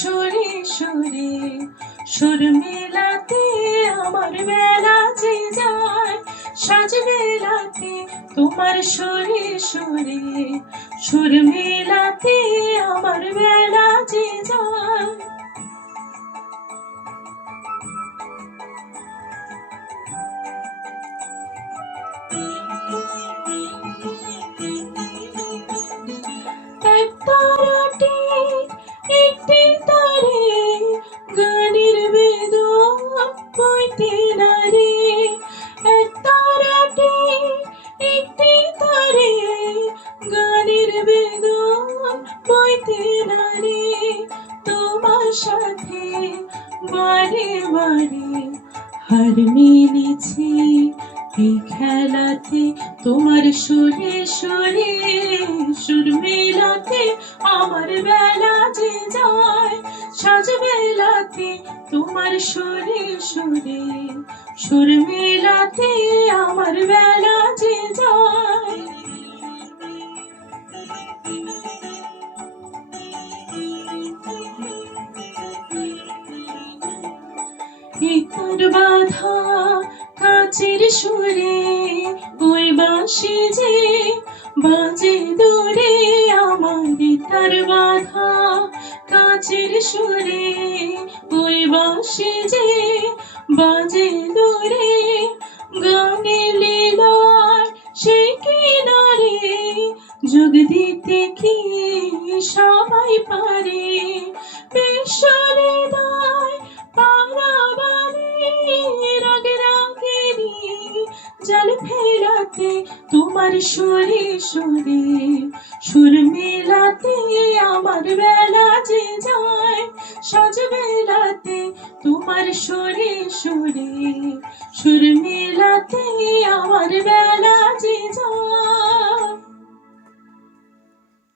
সুরে সুরে সুর মেলাতে আমার বেলা যে যায়, সাজ মেলাতে তোমার সুরে সুরে সুর মেলাতে আমার বেলা যে যায়। এক তারাটি একটি তারে গানের বেদন বইতে নারে, এক তারাটি একটি তারে গানের বেদন বইতে নারে। তোমার সাথে বারে বারে হার মেনেছি এই খেলাতে, তোমার সুরে সুরে সুর মেলাতে আমার বেলা যে যায়, সাজ মেলাতে তোমার সুরে সুরে সুর মেলাতে আমার বেলা যে যায়। ইতার বাধা কাচের সুরে ওই বাঁশি যে বাজে দূরে আমার, ইতার বাধা কাচের সুরে ওই বাঁশি যে বাজে দূরে। গানে লীলার সে কিনারে যোগ দিতে কি সবাই পারে, বেশরে দায় জল ফেলাতে তোমার সুরে সুরে সুর মেলাতে আমার বেলা যে যায়, সাজ মেলাতে তোমার সুরে সুরে সুর মেলাতে আমার বেলা যে যায়।